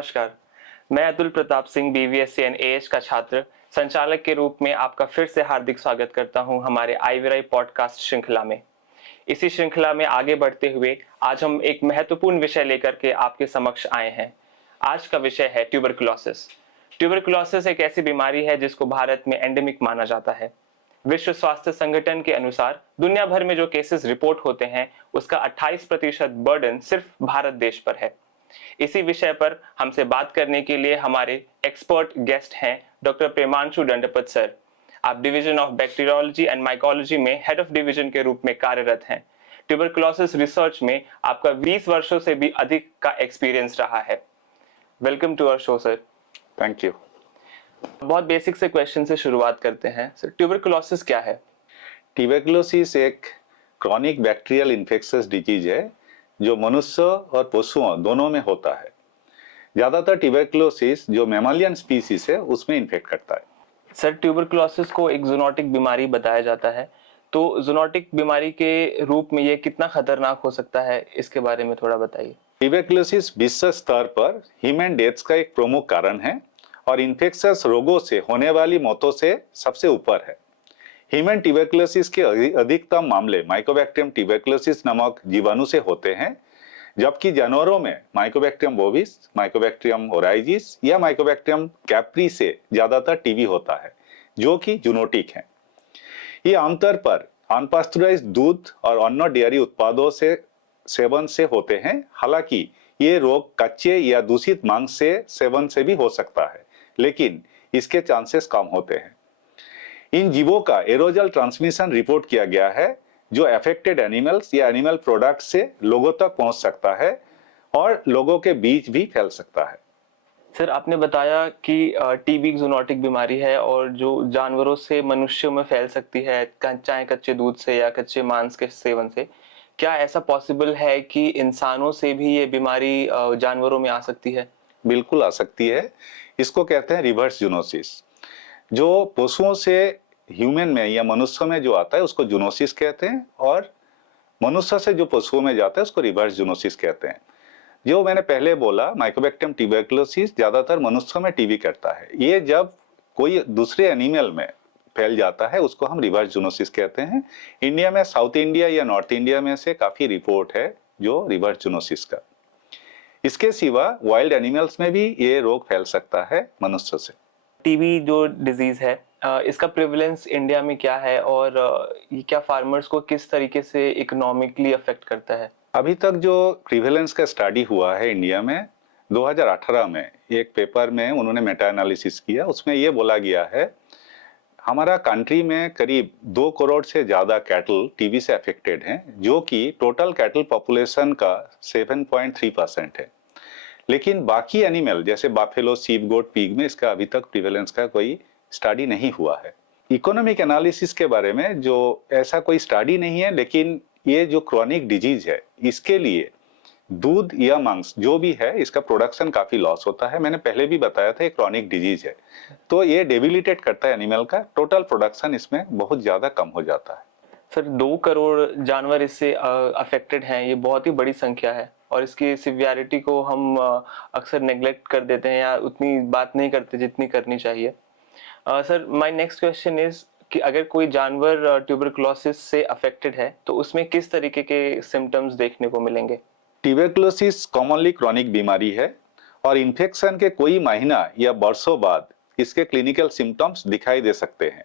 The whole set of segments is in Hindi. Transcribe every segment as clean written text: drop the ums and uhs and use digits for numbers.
नमस्कार, मैं Atul Pratap Singh BVSc and AH का छात्र संचालक के रूप में आपका फिर से हार्दिक स्वागत करता हूं हमारे आईवीआई पॉडकास्ट श्रृंखला में। इसी श्रृंखला में आगे बढ़ते हुए आज हम एक महत्वपूर्ण विषय लेकर के आपके समक्ष आए हैं। आज का विषय है ट्यूबरकुलोसिस। ट्यूबरकुलोसिस एक ऐसी बीमारी है जिसको भारत में एंडेमिक माना जाता है। विश्व स्वास्थ्य संगठन के अनुसार दुनिया भर में जो केसेस रिपोर्ट होते हैं उसका 28% बर्डन सिर्फ भारत देश पर है। इसी विषय पर हमसे बात करने के लिए हमारे एक्सपर्ट गेस्ट हैं डॉक्टर प्रेमांशु दंडपत सर। आप division of bacteriology and mycology में हेड ऑफ डिवीजन के रूप में कार्यरत हैं। ट्यूबरकुलोसिस रिसर्च में आपका 20 वर्षों से भी अधिक का एक्सपीरियंस रहा है। Welcome to our show sir. Thank you. बहुत बेसिक से क्वेश्चन से शुरुआत करते हैं सर, ट्यूबरकुलोसिस क्या है? ट्यूबरकुलोसिस एक क्रॉनिक बैक्टीरियल इन्फेक्शियस डिजीज है जो मनुष्य और पशुओं दोनों में होता है। ज्यादातर ट्यूबरकुलोसिस जो मैमालियन स्पीसीज है उसमें इन्फेक्ट करता है। सर, ट्यूबरकुलोसिस को एक जूनोटिक बीमारी बताया जाता है, तो जूनोटिक बीमारी के रूप में ये कितना खतरनाक हो सकता है, इसके बारे में थोड़ा बताइए। ट्यूबरकुलोसिस विश्व स्तर पर ह्यूमन डेथ्स का एक प्रमुख कारण है और इन्फेक्शियस रोगों से होने वाली मौतों से सबसे ऊपर है। ह्यूमन ट्यूबरकुलोसिस के अधिकतम मामले माइकोबैक्टीरियम ट्यूबरकुलोसिस नामक जीवाणु से होते हैं, जबकि जानवरों में माइकोबैक्टीरियम बोविस, माइकोबैक्टीरियम ओराइजिस या माइकोबैक्टीरियम कैप्री से ज्यादातर टीबी होता है, जो कि जूनोटिक है। ये आमतौर पर अनपास्चराइज्ड दूध और अन्य डेयरी उत्पादों से सेवन से होते हैं। हालांकि ये रोग कच्चे या दूषित मांस से सेवन से भी हो सकता है, लेकिन इसके चांसेस कम होते हैं। इन जीवों का एरोजल ट्रांसमिशन रिपोर्ट किया गया है, जो अफेक्टेड एनिमल्स या एनिमल प्रोडक्ट से लोगों तक पहुंच सकता है और लोगों के बीच भी फैल सकता है। सर, आपने बताया कि टीबी जूनोटिक बीमारी है और जो जानवरों से मनुष्यों में फैल सकती है, चाहे कच्चे दूध से या कच्चे मांस के सेवन से। क्या ऐसा पॉसिबल है कि इंसानों से भी ये बीमारी जानवरों में आ सकती है? बिल्कुल आ सकती है। इसको कहते हैं रिवर्स जूनोसिस। जो पशुओं से ह्यूमन में या मनुष्य में जो आता है उसको जूनोसिस कहते हैं, और मनुष्य से जो पशुओं में जाता है उसको रिवर्स जूनोसिस कहते हैं। जो मैंने पहले बोला, माइकोबैक्टीरियम ट्यूबरकुलोसिस ज्यादातर मनुष्यों में टीबी करता है। ये जब कोई दूसरे एनिमल में फैल जाता है उसको हम रिवर्स जूनोसिस कहते हैं। इंडिया में साउथ इंडिया या नॉर्थ इंडिया में से काफी रिपोर्ट है जो रिवर्स जूनोसिस का। इसके सिवा वाइल्ड एनिमल्स में भी ये रोग फैल सकता है मनुष्य से। टीबी जो डिजीज है, इसका प्रेवलेंस इंडिया में क्या है और ये क्या फार्मर्स को किस तरीके से इकोनॉमिकली अफेक्ट करता है? अभी तक जो प्रिवेलेंस का स्टडी हुआ है इंडिया में 2018 में, एक पेपर में उन्होंने मेटा एनालिसिस किया। उसमें ये बोला गया है हमारा कंट्री में करीब 2 करोड़ से ज्यादा कैटल टीबी से अफेक्टेड हैं, जो कि टोटल कैटल पॉपुलेशन का 7.3% है। लेकिन बाकी एनिमल जैसे बाफेलो, सीप, गोट, पिग में इसका अभी तक प्रिवेलेंस का कोई स्टडी नहीं हुआ है। इकोनॉमिक एनालिसिस के बारे में जो ऐसा कोई स्टडी नहीं है, लेकिन ये जो क्रॉनिक डिजीज है इसके लिए दूध या मांस जो भी है इसका प्रोडक्शन काफी लॉस होता है। मैंने पहले भी बताया था ये क्रॉनिक डिजीज है, तो ये डेबिलिटेट करता है एनिमल का, टोटल प्रोडक्शन इसमें बहुत ज्यादा कम हो जाता है। सर, 2 करोड़ जानवर इससे अफेक्टेड हैं, ये बहुत ही बड़ी संख्या है और इसकी सिवियरिटी को हम अक्सर नेग्लेक्ट कर देते हैं या उतनी बात नहीं करते जितनी करनी चाहिए। Sir, my next question is कि अगर कोई जानवर ट्यूबरकुलोसिस से अफेक्टेड है तो उसमें किस तरीके के सिम्टम्स देखने को मिलेंगे? ट्यूबरकुलोसिस कॉमनली क्रॉनिक बीमारी है और इन्फेक्शन के कोई महीना या वर्षों बाद इसके क्लिनिकल सिम्टम्स दिखाई दे सकते हैं।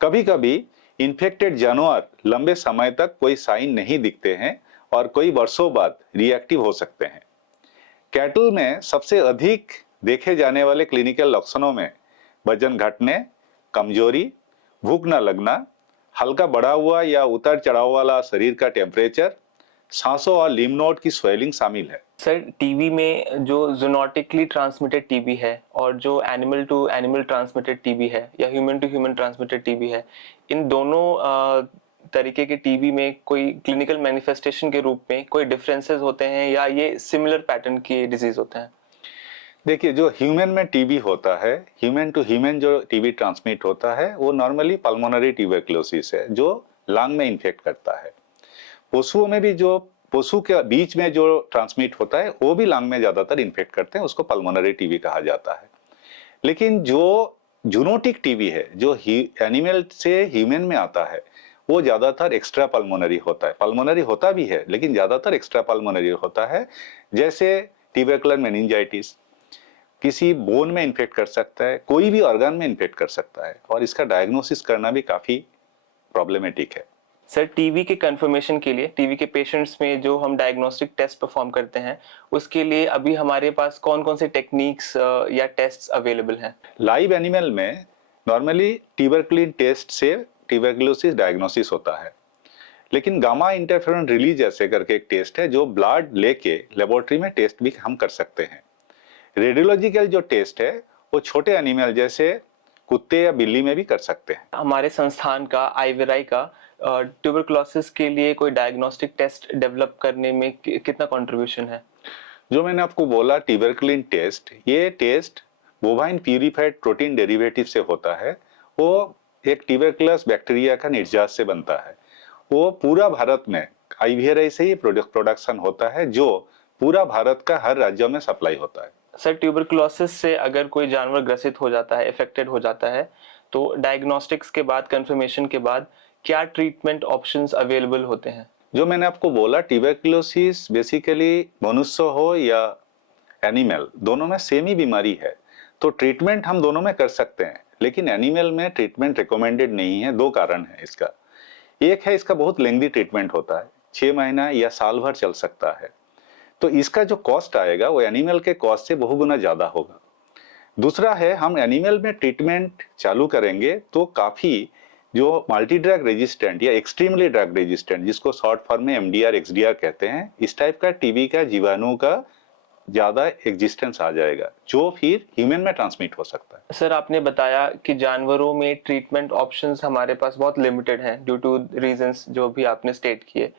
कभी कभी इन्फेक्टेड जानवर लंबे समय तक कोई साइन नहीं दिखते हैं और कई वर्षों बाद रिएक्टिव हो सकते हैं। कैटल में सबसे अधिक देखे जाने वाले क्लिनिकल लक्षणों में वजन घटने, कमजोरी, भूख न लगना, हल्का बढ़ा हुआ या उतार चढ़ाव वाला शरीर का टेम्परेचर, सांसों और लिम्फ नोड की स्वेलिंग शामिल है। सर, टीबी में जो जूनोटिकली ट्रांसमिटेड टीबी है और जो animal to animal transmitted TB है या human to human transmitted TB है, इन दोनों तरीके के टीबी में कोई क्लिनिकल मैनिफेस्टेशन के रूप में कोई डिफरेंसेस होते हैं या ये सिमिलर पैटर्न के डिजीज होते हैं? देखिए, जो ह्यूमन में टीबी होता है, ह्यूमन टू ह्यूमन जो टीबी ट्रांसमिट होता है वो नॉर्मली पल्मोनरी ट्यूबरकुलोसिस है जो लंग में इन्फेक्ट करता है। पशुओं में भी जो पशु के बीच में जो ट्रांसमिट होता है वो भी लंग में ज्यादातर इन्फेक्ट करते हैं, उसको पल्मोनरी टीबी कहा जाता है। लेकिन जो जूनोटिक टीबी है, जो एनिमल से ह्यूमन में आता है, वो ज्यादातर एक्स्ट्रा पल्मोनरी होता है। पल्मोनरी होता भी है लेकिन ज्यादातर एक्स्ट्रा पल्मोनरी होता है। जैसे ट्यूबरकुलर मेनिंजाइटिस किसी बोन में इन्फेक्ट कर सकता है, कोई भी ऑर्गन में इन्फेक्ट कर सकता है, और इसका डायग्नोसिस करना भी काफी प्रॉब्लमेटिक है। सर, टीबी के कंफर्मेशन के लिए टीबी के पेशेंट्स में जो हम डायग्नोस्टिक टेस्ट परफॉर्म करते हैं, उसके लिए अभी हमारे पास कौन कौन से टेक्निक्स या टेस्ट्स अवेलेबल हैं? लाइव एनिमल में नॉर्मली ट्यूबरकुलिन टेस्ट से ट्यूबरकुलोसिस डायग्नोसिस होता है, लेकिन गामा इंटरफेरोन रिलीज ऐसे करके एक टेस्ट है जो ब्लड लेके लेबोरेटरी में टेस्ट भी हम कर सकते हैं। रेडियोलॉजिकल जो टेस्ट है वो छोटे एनिमल जैसे कुत्ते या बिल्ली में भी कर सकते हैं। हमारे संस्थान का आईवीआरआई का ट्यूबरकुलोसिस के लिए कोई डायग्नोस्टिक टेस्ट डेवलप करने में कितना कंट्रीब्यूशन है? जो मैंने आपको बोला ट्यूबरकुलिन टेस्ट, ये test bovine purified protein derivative से होता है। वो एक ट्यूबरकुलस बैक्टीरिया का निर्जात से बनता है। वो पूरा भारत में आईवीआरआई से ही प्रोडक्शन होता है, जो पूरा भारत का हर राज्य में सप्लाई होता है। सर, ट्यूबरकुलोसिस से अगर कोई जानवर ग्रसित हो जाता है, इफेक्टेड हो जाता है, तो डायग्नोस्टिक्स के बाद, कंफर्मेशन के बाद क्या ट्रीटमेंट ऑप्शंस अवेलेबल होते हैं? जो मैंने आपको बोला ट्यूबरकुलोसिस बेसिकली मनुष्य हो या एनिमल, दोनों में सेम ही बीमारी है, तो ट्रीटमेंट हम दोनों में कर सकते हैं, लेकिन एनिमल में ट्रीटमेंट रिकमेंडेड नहीं है। दो कारण है इसका। एक है इसका बहुत लेंथी ट्रीटमेंट होता है, 6 महीना या साल भर चल सकता है, तो इसका जो कॉस्ट आएगा वो एनिमल के कॉस्ट से बहुगुना ज्यादा होगा। दूसरा है हम एनिमल में ट्रीटमेंट चालू करेंगे तो काफी जो मल्टी ड्रग रेजिस्टेंट या एक्सट्रीमली ड्रग रेजिस्टेंट, जिसको शॉर्ट फॉर्म में एमडीआर एक्सडीआर कहते हैं, इस टाइप का टीबी का जीवाणु का ज्यादा एग्जिस्टेंस आ जाएगा, जो फिर ह्यूमन में ट्रांसमिट हो सकता है। सर, आपने बताया कि जानवरों में ट्रीटमेंट ऑप्शंस हमारे पास बहुत लिमिटेड हैं ड्यू टू रीजंस जो भी आपने स्टेट किए।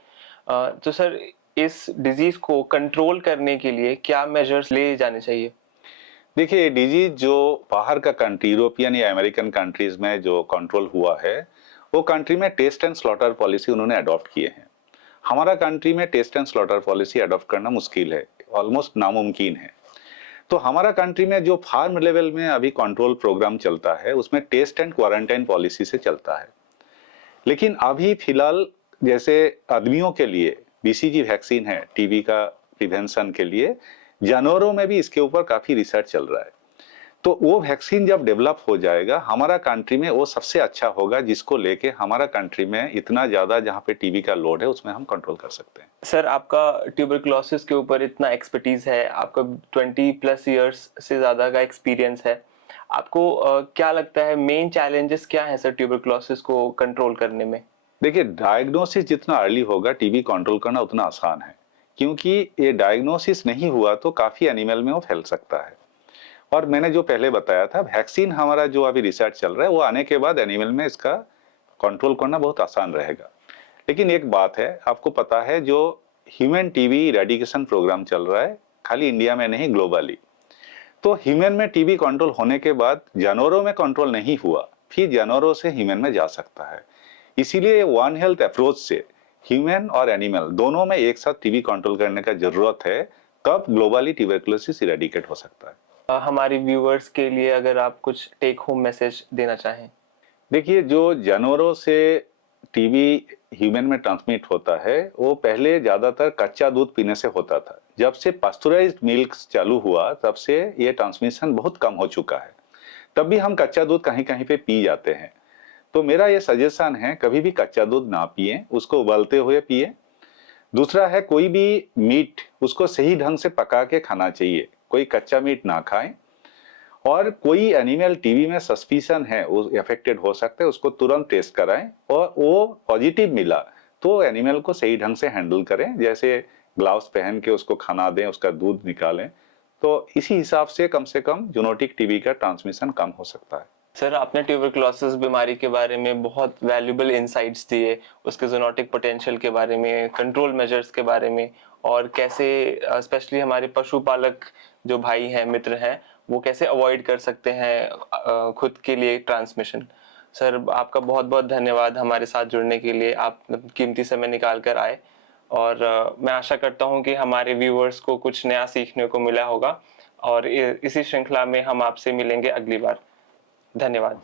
तो सर, इस डिजीज को कंट्रोल करने के लिए क्या मेजर्स ले जाने चाहिए? देखिए, डिजीज जो बाहर का कंट्री, यूरोपियन या अमेरिकन कंट्रीज में जो कंट्रोल हुआ है, वो कंट्री में टेस्ट एंड स्लॉटर पॉलिसी उन्होंने अडॉप्ट किए हैं। हमारा कंट्री में test and slaughter policy adopt करना मुश्किल है, ऑलमोस्ट नामुमकिन है। तो हमारा कंट्री में जो फार्म लेवल में अभी कंट्रोल प्रोग्राम चलता है, उसमें टेस्ट एंड क्वारंटाइन पॉलिसी से चलता है। लेकिन अभी फिलहाल जैसे आदमियों के लिए बीसीजी वैक्सीन है टीबी का प्रिवेंशन के लिए, जानवरों में भी इसके ऊपर काफी रिसर्च चल रहा है। तो वो वैक्सीन जब डेवलप हो जाएगा हमारा कंट्री में, वो सबसे अच्छा होगा, जिसको लेके हमारा कंट्री में इतना ज्यादा जहाँ पे टीबी का लोड है उसमें हम कंट्रोल कर सकते हैं। सर, आपका ट्यूबरकुलोसिस के ऊपर इतना एक्सपर्टीज है, आपका 20+ इयर्स से ज़्यादा का एक्सपीरियंस है, आपको क्या लगता है मेन चैलेंजेस क्या है सर ट्यूबरकुलोसिस को कंट्रोल करने में? देखिए, डायग्नोसिस जितना अर्ली होगा टीबी कंट्रोल करना उतना आसान है, क्योंकि ये डायग्नोसिस नहीं हुआ तो काफी एनिमल में वो फैल सकता है। और मैंने जो पहले बताया था, वैक्सीन हमारा जो अभी रिसर्च चल रहा है वो आने के बाद एनिमल में इसका कंट्रोल करना बहुत आसान रहेगा। लेकिन एक बात है, आपको पता है, जो ह्यूमन टीबी इरेडिकेशन प्रोग्राम चल रहा है, खाली इंडिया में नहीं ग्लोबली, तो ह्यूमन में टीबी कंट्रोल होने के बाद जानवरों में कंट्रोल नहीं हुआ, फिर जानवरों से ह्यूमन में जा सकता है। इसीलिए वन हेल्थ अप्रोच से ह्यूमन और एनिमल दोनों में एक साथ टीबी कंट्रोल करने का जरूरत है, तब ग्लोबली ट्यूबरकुलोसिस इरेडिकेट हो सकता है। हमारे व्यूअर्स के लिए अगर आप कुछ टेक होम मैसेज देना चाहें? देखिए, जो जानवरों से टीबी ह्यूमन में ट्रांसमिट होता है वो पहले ज्यादातर कच्चा दूध पीने से होता था। जब से पास्चुराइज्ड मिल्क चालू हुआ तब से ये ट्रांसमिशन बहुत कम हो चुका है। तब भी हम कच्चा दूध कहीं कहीं पे पी जाते हैं, तो मेरा ये सजेशन है कभी भी कच्चा दूध ना पिए, उसको उबलते हुए पिए। दूसरा है, कोई भी मीट उसको सही ढंग से पका के खाना चाहिए, कोई कच्चा मीट ना खाएं। और कोई एनिमल टीबी में सस्पिशन है, वो अफेक्टेड हो सकता है, उसको तुरंत टेस्ट कराएं, और वो पॉजिटिव मिला तो एनिमल को सही ढंग से हैंडल करें, जैसे ग्लव्स पहन के उसको खाना दें, उसका दूध निकालें। तो इसी हिसाब से कम जूनोटिक टीबी का ट्रांसमिशन कम हो सकता है। सर, आपने ट्यूबरकुलोसिस बीमारी के बारे में बहुत वैल्यूबल इंसाइट्स दिए, उसके ज़ूनोटिक पोटेंशियल के बारे में, कंट्रोल मेजर्स के बारे में, और कैसे स्पेशली हमारे पशुपालक जो भाई हैं, मित्र हैं, वो कैसे अवॉइड कर सकते हैं खुद के लिए ट्रांसमिशन। सर, आपका बहुत बहुत धन्यवाद हमारे साथ जुड़ने के लिए, आप कीमती समय निकाल कर आए। और मैं आशा करता हूं कि हमारे व्यूअर्स को कुछ नया सीखने को मिला होगा और इसी श्रृंखला में हम आपसे मिलेंगे अगली बार। धन्यवाद।